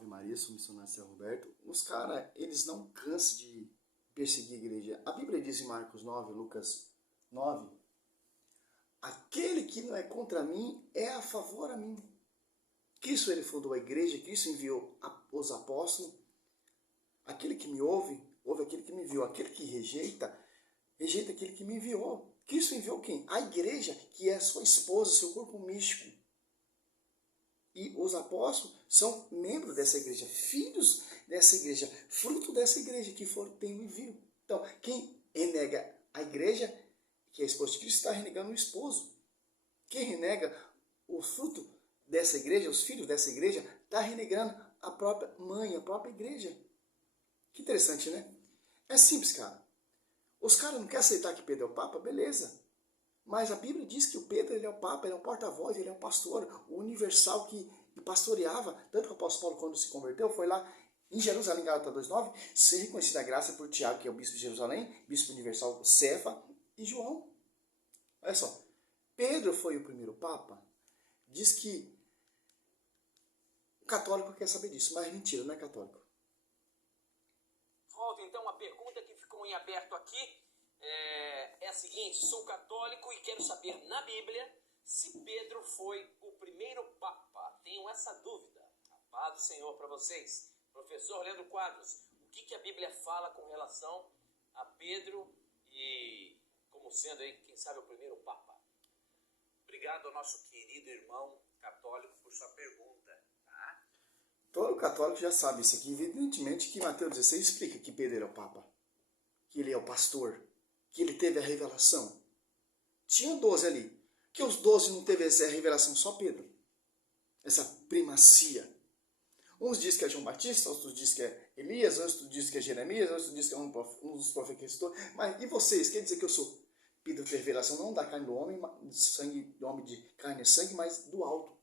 Ave Maria, sou missionário São Roberto. Os caras, eles não cansam de perseguir a igreja. A Bíblia diz em Marcos 9, Lucas 9, aquele que não é contra mim é a favor a mim. Cristo, ele fundou a igreja, Cristo enviou os apóstolos. Aquele que me ouve, ouve aquele que me enviou. Aquele que rejeita, rejeita aquele que me enviou. Cristo enviou quem? A igreja, que é a sua esposa, seu corpo místico. E os apóstolos são membros dessa igreja, filhos dessa igreja, fruto dessa igreja que tem o envio. Então, quem renega a igreja, que é a esposa de Cristo, está renegando o esposo. Quem renega o fruto dessa igreja, os filhos dessa igreja, está renegando a própria mãe, a própria igreja. Que interessante, né? É simples, cara. Os caras não querem aceitar que Pedro é o Papa, beleza. Mas a Bíblia diz que o Pedro, ele é o Papa, ele é o porta-voz, ele é o pastor, o universal que pastoreava. Tanto que o apóstolo Paulo, quando se converteu, foi lá em Jerusalém, Gálatas 2,9, ser reconhecida a graça por Tiago, que é o bispo de Jerusalém, bispo universal Cefa e João. Olha só, Pedro foi o primeiro Papa. Diz que o católico quer saber disso, mas mentira, não é católico. Volta então a pergunta que ficou em aberto aqui. É a seguinte: sou católico e quero saber na Bíblia se Pedro foi o primeiro Papa. Tenho essa dúvida. A paz do Senhor para vocês. Professor Leandro Quadros, o que a Bíblia fala com relação a Pedro e como sendo aí, quem sabe, o primeiro Papa? Obrigado ao nosso querido irmão católico por sua pergunta. Tá? Todo católico já sabe isso aqui. Evidentemente que Mateus 16 explica que Pedro era o Papa, que ele é o pastor, que ele teve a revelação. Tinha 12 ali. Que os 12 não teve essa revelação, só Pedro. Essa primacia. Uns dizem que é João Batista, outros dizem que é Elias, outros dizem que é Jeremias, outros dizem que é um dos profetas que ressuscitou. Mas e vocês? Quer dizer que eu sou? Pedro teve revelação não da carne do homem, sangue do homem de carne e sangue, mas do alto.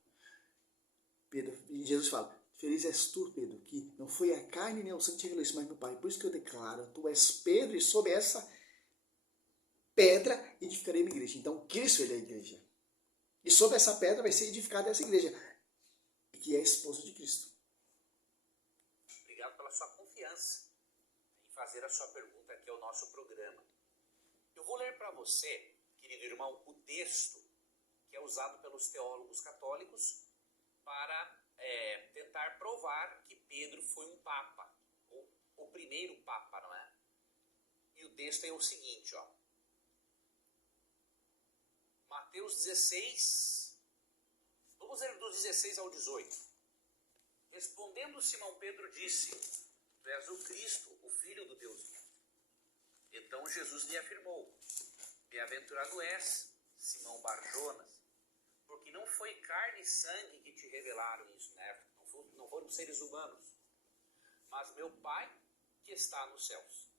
Pedro, e Jesus fala: feliz és tu, Pedro, que não foi a carne nem o sangue que te revelou isso, mas meu Pai. Por isso que eu declaro: tu és Pedro, e sob essa pedra edificarei minha igreja. Então Cristo, ele é a igreja. E sobre essa pedra vai ser edificada essa igreja, que é a esposa de Cristo. Obrigado pela sua confiança em fazer a sua pergunta aqui ao nosso programa. Eu vou ler para você, querido irmão, o texto que é usado pelos teólogos católicos para tentar provar que Pedro foi um Papa, ou o primeiro Papa, não é? E o texto é o seguinte, ó. Mateus 16, vamos ler do 16 ao 18. Respondendo Simão Pedro disse: tu és o Cristo, o Filho do Deus vivo. Então Jesus lhe afirmou: bem-aventurado és, Simão Barjonas, porque não foi carne e sangue que te revelaram isso, né? Não foram seres humanos, mas meu Pai que está nos céus.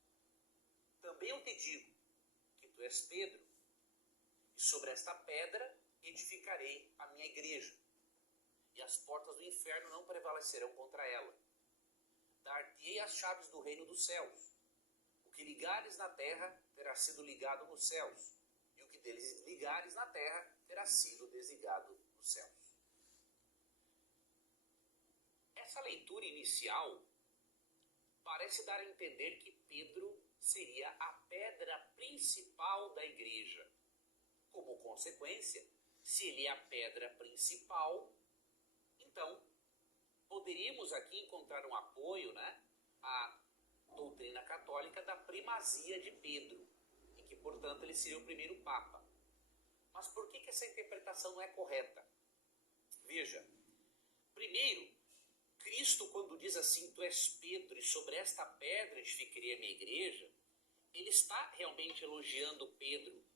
Também eu te digo que tu és Pedro, e sobre esta pedra edificarei a minha igreja, e as portas do inferno não prevalecerão contra ela. Dar-te-ei as chaves do reino dos céus. O que ligares na terra terá sido ligado nos céus, e o que desligares na terra terá sido desligado nos céus. Essa leitura inicial parece dar a entender que Pedro seria a pedra principal da igreja. Como consequência, se ele é a pedra principal, então poderíamos aqui encontrar um apoio, né, à doutrina católica da primazia de Pedro, e que, portanto, ele seria o primeiro Papa. Mas por que essa interpretação não é correta? Veja, primeiro, Cristo, quando diz assim: tu és Pedro, e sobre esta pedra edificarei a minha igreja, ele está realmente elogiando Pedro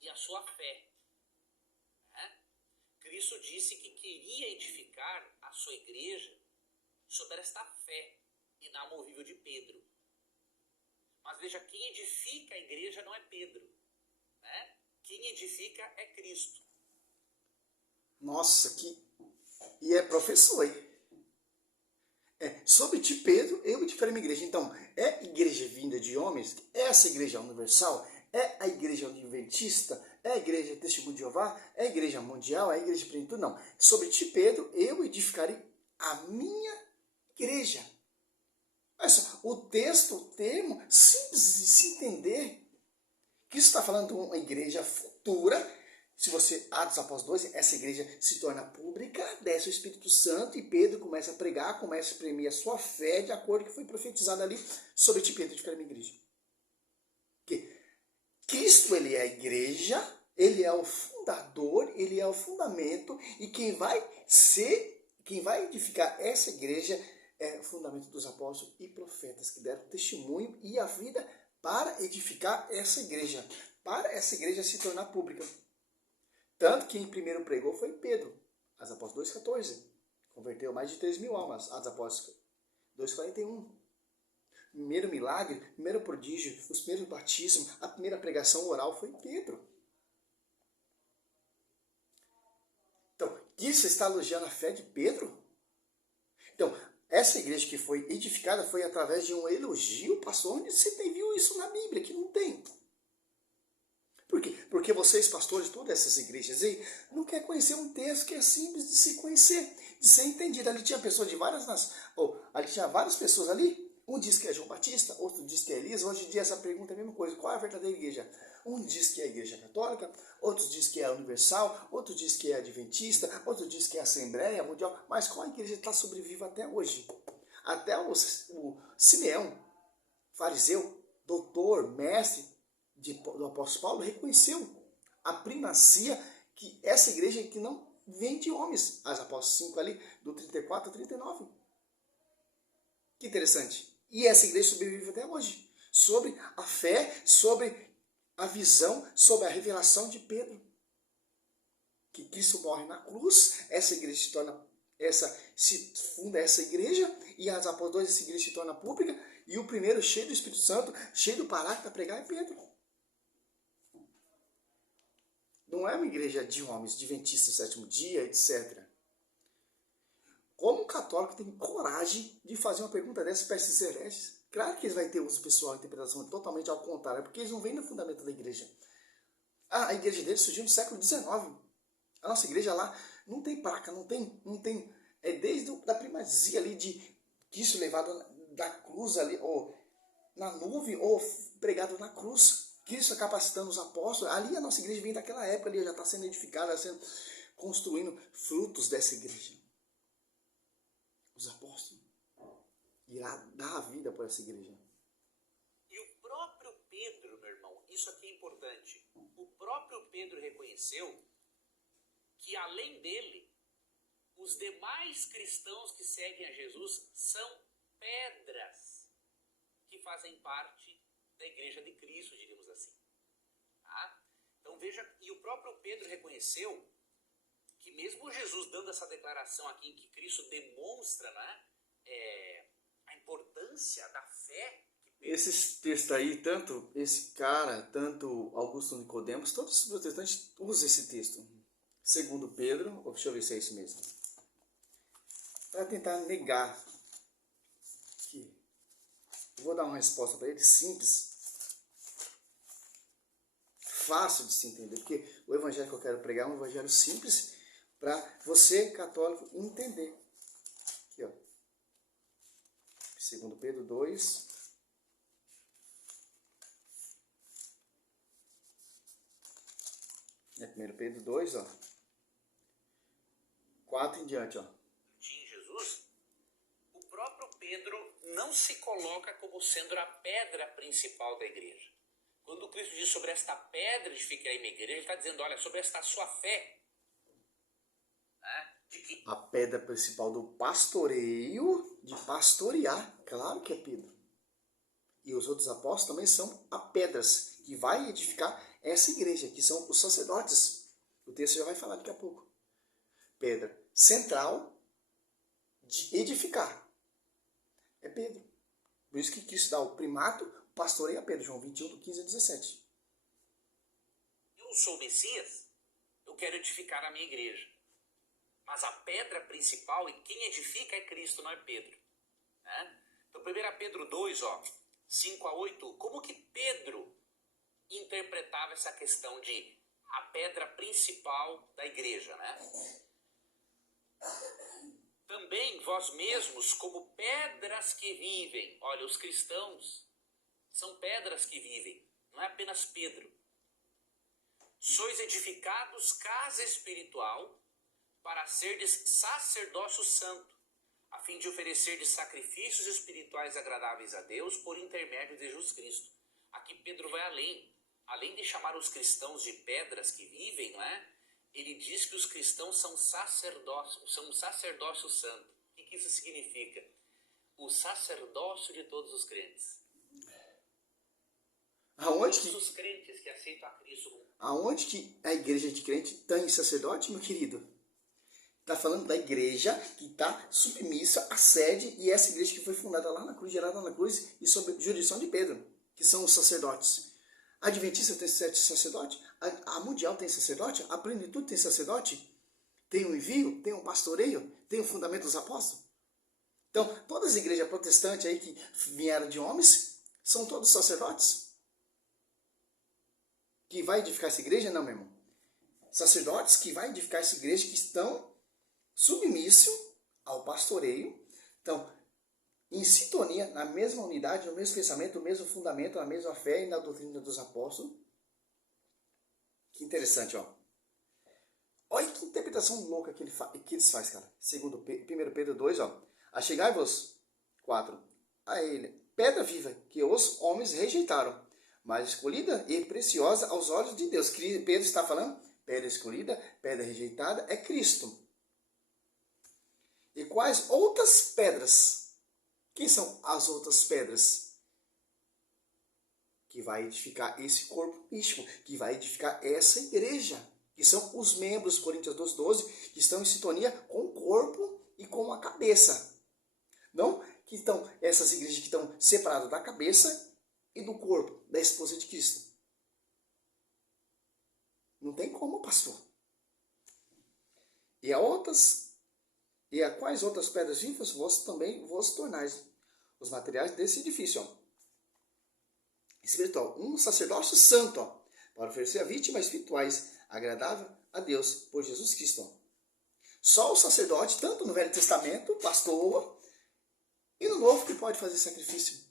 e a sua fé. Né? Cristo disse que queria edificar a sua igreja sobre esta fé inamovível de Pedro. Mas veja, quem edifica a igreja não é Pedro, né? Quem edifica é Cristo. Nossa, e é professor, hein? Sobre ti, Pedro, eu edificarei minha igreja. Então, é igreja vinda de homens? É essa igreja universal? É a igreja adventista? É a igreja Testemunho de Jeová? É a igreja mundial? É a igreja plenitude? Não. Sobre ti, Pedro, eu edificarei a minha igreja. Olha só, o texto, o termo, simples de se entender. Que isso está falando de uma igreja futura. Se você, Atos Apóstolos 2, essa igreja se torna pública, desce o Espírito Santo e Pedro começa a pregar, começa a exprimir a sua fé de acordo com o que foi profetizado ali sobre ti, Pedro, edificar a minha igreja. Porque Cristo, ele é a igreja, ele é o fundador, ele é o fundamento, e quem vai edificar essa igreja é o fundamento dos apóstolos e profetas que deram testemunho e a vida para edificar essa igreja, para essa igreja se tornar pública. Tanto que quem primeiro pregou foi Pedro, Atos Apóstolos 2,14. Converteu mais de 3.000 almas, Atos Apóstolos 2,41. Primeiro milagre, primeiro prodígio, os primeiros batismos, a primeira pregação oral foi Pedro. Então, isso está elogiando a fé de Pedro? Então, essa igreja que foi edificada foi através de um elogio, pastor, onde você viu isso na Bíblia, que não tem. Por quê? Porque vocês, pastores, todas essas igrejas aí, não querem conhecer um texto que é simples de se conhecer, de ser entendido. Ali tinha pessoas de várias ali tinha várias pessoas ali. Um diz que é João Batista, outro diz que é Elias. Hoje em dia essa pergunta é a mesma coisa. Qual é a verdadeira igreja? Um diz que é a igreja católica, outros diz que é a universal, outro diz que é a adventista, outro diz que é a Assembleia Mundial. Mas qual igreja está sobreviva até hoje? Até o Simeão, fariseu, doutor, mestre do apóstolo Paulo, reconheceu a primazia que essa igreja que não vem de homens. As Apóstolos 5 ali, do 34 a 39. Que interessante. E essa igreja sobrevive até hoje. Sobre a fé, sobre a visão, sobre a revelação de Pedro. Que Cristo morre na cruz, essa igreja se funda essa igreja, e as Apóstolos 2, essa igreja se torna pública, e o primeiro cheio do Espírito Santo, cheio do Paráclito para pregar é Pedro. Não é uma igreja de homens, de adventistas, sétimo dia, etc. Como um católico tem coragem de fazer uma pergunta dessa para esses hereges? Claro que eles vão ter uso pessoal, interpretação totalmente ao contrário, porque eles não vêm no fundamento da igreja. A igreja deles surgiu no século XIX. A nossa igreja lá não tem placa, não tem. É desde a primazia ali de Cristo levado da cruz ali, ou na nuvem, ou pregado na cruz. Cristo capacitando os apóstolos. Ali a nossa igreja vem daquela época, ali já está sendo edificada, construindo frutos dessa igreja. Os apóstolos irá dar a vida por essa igreja. E o próprio Pedro, meu irmão, isso aqui é importante. O próprio Pedro reconheceu que, além dele, os demais cristãos que seguem a Jesus são pedras que fazem parte da igreja de Cristo, diríamos assim. Tá? Então veja, e o próprio Pedro reconheceu que mesmo Jesus dando essa declaração aqui em que Cristo demonstra, né, a importância da fé. Esses textos aí, tanto esse cara, tanto Augusto Nicodemos, todos os protestantes usam esse texto. Segundo Pedro, deixa eu ver se é isso mesmo. Para tentar negar que eu vou dar uma resposta para ele simples, fácil de se entender, porque o evangelho que eu quero pregar é um evangelho simples para você, católico, entender. Aqui, ó. Segundo Pedro 2. É 1 Pedro 2, ó. 4 em diante, ó. Em Jesus, o próprio Pedro não se coloca como sendo a pedra principal da igreja. Quando Cristo diz sobre esta pedra edificarei minha igreja, ele está dizendo, olha, sobre esta sua fé. Né? De que... A pedra principal do pastoreio, de pastorear, claro que é Pedro. E os outros apóstolos também são as pedras que vai edificar essa igreja, que são os sacerdotes. O texto já vai falar daqui a pouco. Pedra central de edificar é Pedro. Por isso que Cristo dá o primato, pastoreia Pedro, João 21, do 15 a 17. Eu sou o Messias, eu quero edificar a minha igreja. Mas a pedra principal e quem edifica é Cristo, não é Pedro. Né? Então, 1 Pedro 2, 5 a 8, como que Pedro interpretava essa questão de a pedra principal da igreja, né? Também vós mesmos, como pedras que vivem. Olha, os cristãos são pedras que vivem, não é apenas Pedro. Sois edificados casa espiritual para serdes sacerdócio santo, a fim de oferecerdes sacrifícios espirituais agradáveis a Deus por intermédio de Jesus Cristo. Aqui Pedro vai além de chamar os cristãos de pedras que vivem, não é? Ele diz que os cristãos são um sacerdócio santo. O que isso significa? O sacerdócio de todos os crentes. Todos os crentes que aceitam a Cristo. Aonde que a igreja de crente tem sacerdote, meu querido? Está falando da igreja que está submissa à sede, e essa igreja que foi fundada lá na cruz, gerada na cruz, e sob jurisdição de Pedro, que são os sacerdotes. A Adventista tem 7 sacerdotes, a Mundial tem sacerdote, a Plenitude tem sacerdote, tem um envio, tem um pastoreio, tem o fundamento dos apóstolos. Então, todas as igrejas protestantes aí que vieram de homens, são todos sacerdotes. Que vai edificar essa igreja? Não, meu irmão. Sacerdotes que vai edificar essa igreja, que estão submissos ao pastoreio, então, em sintonia, na mesma unidade, no mesmo pensamento, no mesmo fundamento, na mesma fé e na doutrina dos apóstolos. Que interessante, ó. Olha que interpretação louca que eles fazem, cara. Segundo 1 Pedro 2, ó. Achegai-vos, 4, a ele, pedra viva, que os homens rejeitaram, mas escolhida e preciosa aos olhos de Deus. Pedro está falando, pedra escolhida, pedra rejeitada, é Cristo. E quais outras pedras? Quem são as outras pedras? Que vai edificar esse corpo místico, que vai edificar essa igreja, que são os membros, Coríntios 12, que estão em sintonia com o corpo e com a cabeça. Não que estão essas igrejas que estão separadas da cabeça e do corpo, da esposa de Cristo. Não tem como, pastor. E a quais outras pedras vivas vós também vos tornais os materiais desse edifício, ó, espiritual. Um sacerdócio santo, ó, para oferecer a vítimas espirituais agradável a Deus por Jesus Cristo. Ó. Só o sacerdote, tanto no Velho Testamento, pastor, e no Novo, que pode fazer sacrifício.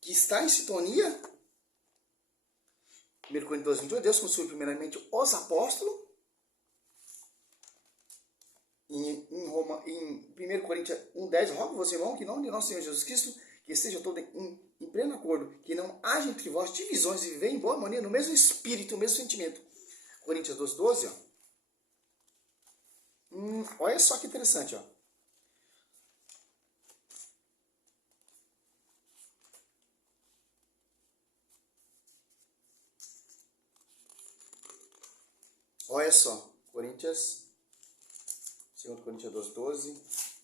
Que está em sintonia. 1 Coríntios 2:21, Deus constituiu primeiramente os apóstolos. Em 1 Coríntios 1:10, rogo-vos, irmão, que em nome de nosso Senhor Jesus Cristo, que esteja todo em pleno acordo, que não haja entre vós divisões e viver em boa harmonia, no mesmo espírito, no mesmo sentimento. Coríntios 12:12, ó. Olha só que interessante, ó. Olha só, Coríntios, 2 Coríntios 12:12,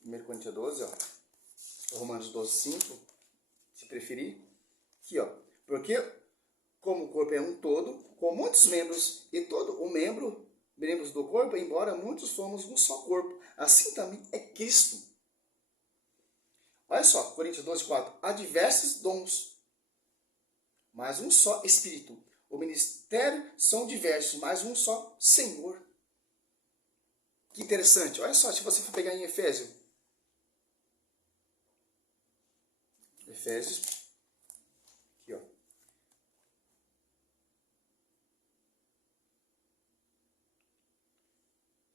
1 Coríntios 12, ó, Romanos 12:5, se preferir, aqui, ó, porque como o corpo é um todo, com muitos membros, e todo o membros do corpo, embora muitos somos um só corpo, assim também é Cristo. Olha só, Coríntios 12:4, há diversos dons, mas um só Espírito. O ministério são diversos, mas um só Senhor. Que interessante. Olha só, se você for pegar em Efésios. Aqui, ó.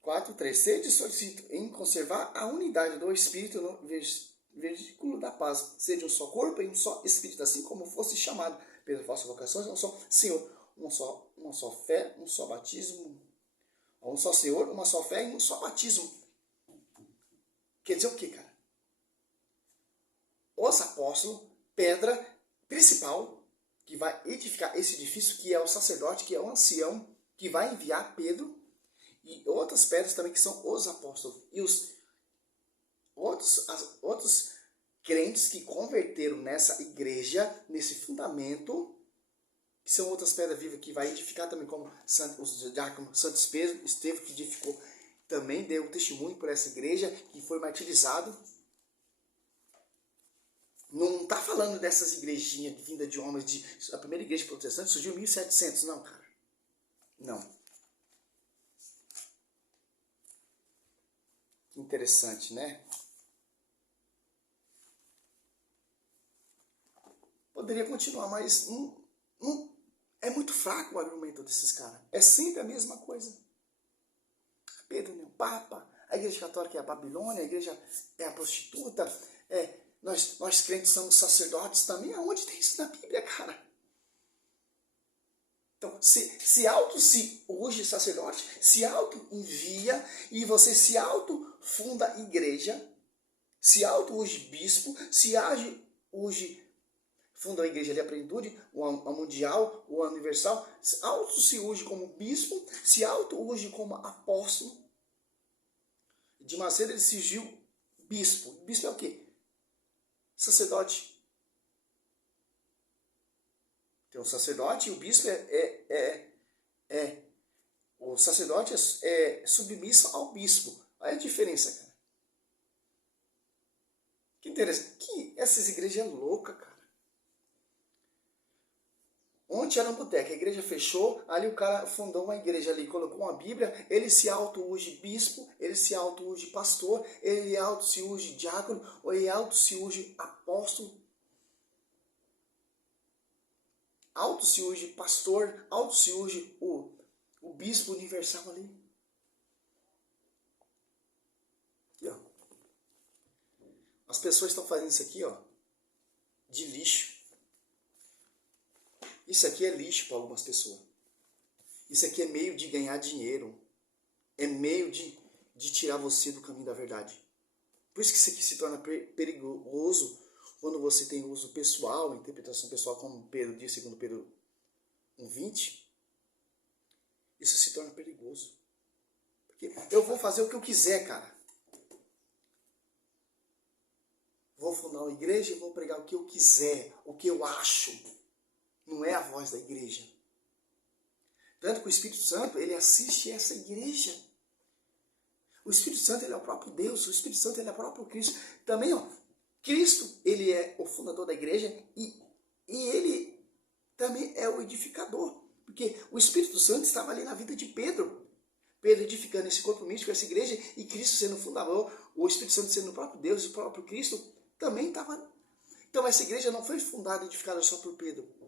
Quatro, 3. Sede solicito em conservar a unidade do Espírito no versículo da paz. Seja um só corpo e um só Espírito, assim como fosse chamado pelas vossas vocações, um só Senhor, uma só fé, um só batismo, um só Senhor, uma só fé e um só batismo. Quer dizer o que, cara? Os apóstolos, pedra principal, que vai edificar esse edifício, que é o sacerdote, que é o ancião, que vai enviar Pedro, e outras pedras também que são os apóstolos. E os outros crentes que converteram nessa igreja, nesse fundamento, que são outras pedras vivas que vai edificar também, como os diáconos Santo Estevão, que edificou, também deu testemunho por essa igreja, que foi martirizado. Não está falando dessas igrejinhas vindas de homens, a primeira igreja protestante surgiu em 1700, não, cara. Não. interessante, né? Poderia continuar, mas é muito fraco o argumento desses caras. É sempre a mesma coisa. Pedro é o Papa, a igreja católica é a Babilônia, a igreja é a prostituta, nós crentes somos sacerdotes também. Aonde tem isso na Bíblia, cara? Então, se hoje sacerdote, se auto-envia e você se auto-funda igreja, se auto-hoje bispo, se age hoje funda a igreja de plenitude, a mundial, o universal, auto-se hoje como bispo, se auto-hoje como apóstolo. De Macedo ele se ungiu bispo. Bispo é o quê? Sacerdote. Tem o sacerdote e o bispo o sacerdote é submisso ao bispo. Olha a diferença, cara. Que interessante. Que essas igrejas é louca, cara. Ontem era um boteco, a igreja fechou, ali o cara fundou uma igreja ali, colocou uma Bíblia, ele se auto-unge bispo, ele se auto-unge pastor, ele auto-se-unge diácono, ou ele auto-se-unge apóstolo, auto-se-unge pastor, auto-se-unge o bispo universal ali. Aqui, ó. As pessoas estão fazendo isso aqui, ó, de lixo. Isso aqui é lixo para algumas pessoas. Isso aqui é meio de ganhar dinheiro. É meio de tirar você do caminho da verdade. Por isso que isso aqui se torna perigoso quando você tem uso pessoal, interpretação pessoal, como Pedro diz, segundo Pedro 1:20. Isso se torna perigoso. Porque eu vou fazer o que eu quiser, cara. Vou fundar uma igreja e vou pregar o que eu quiser, o que eu acho. Não é a voz da igreja. Tanto que o Espírito Santo, ele assiste essa igreja. O Espírito Santo, ele é o próprio Deus. O Espírito Santo, ele é o próprio Cristo. Também, ó, Cristo, ele é o fundador da igreja e ele também é o edificador. Porque o Espírito Santo estava ali na vida de Pedro. Pedro edificando esse corpo místico, essa igreja, e Cristo sendo o fundador, o Espírito Santo sendo o próprio Deus, o próprio Cristo, também estava. Então essa igreja não foi fundada e edificada só por Pedro.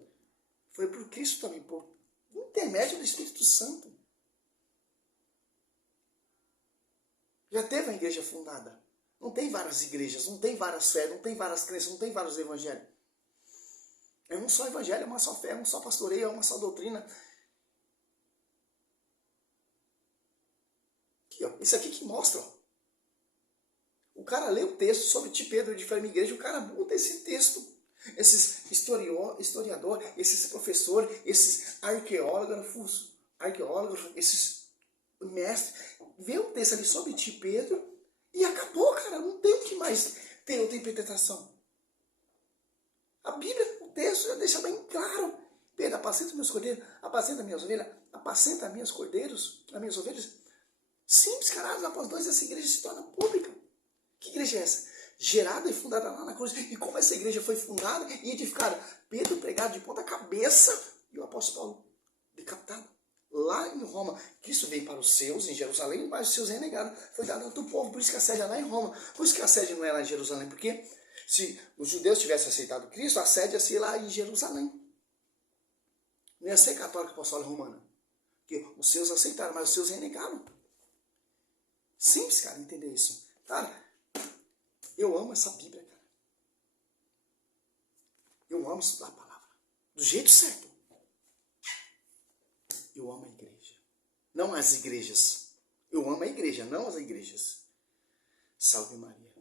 Foi por Cristo também, por intermédio do Espírito Santo. Já teve a igreja fundada. Não tem várias igrejas, não tem várias fés, não tem várias crenças, não tem vários evangelhos. É um só evangelho, é uma só fé, é um só pastoreio, é uma só doutrina. Aqui, ó, isso aqui que mostra. Ó. O cara lê o texto sobre Ti Pedro de Firme Igreja, o cara muda esse texto. Esses historiadores, esses professores, esses arqueólogos, esses mestres, vê o texto ali sobre Ti Pedro e acabou, cara. Não tem o que mais ter outra interpretação. A Bíblia, o texto já deixa bem claro. Pedro, apacenta meus cordeiros, apacenta minhas ovelhas, apacenta minhas cordeiros, as minhas ovelhas. Simples, caralho, após 2 essa igreja se torna pública. Que igreja é essa? Gerada e fundada lá na cruz. E como essa igreja foi fundada e edificada? Pedro pregado de ponta cabeça e o apóstolo Paulo decapitado. Lá em Roma, Cristo veio para os seus em Jerusalém, mas os seus renegados. Foi dado ao outro povo, por isso que a sede é lá em Roma. Por isso que a sede não é lá em Jerusalém, porque se os judeus tivessem aceitado Cristo, a sede ia ser lá em Jerusalém. Não ia ser católica apostólica romana. Porque os seus aceitaram, mas os seus renegaram. Simples, cara, entender isso. Cara, eu amo essa Bíblia, cara. Eu amo estudar a palavra. Do jeito certo. Eu amo a igreja. Não as igrejas. Eu amo a igreja, não as igrejas. Salve Maria.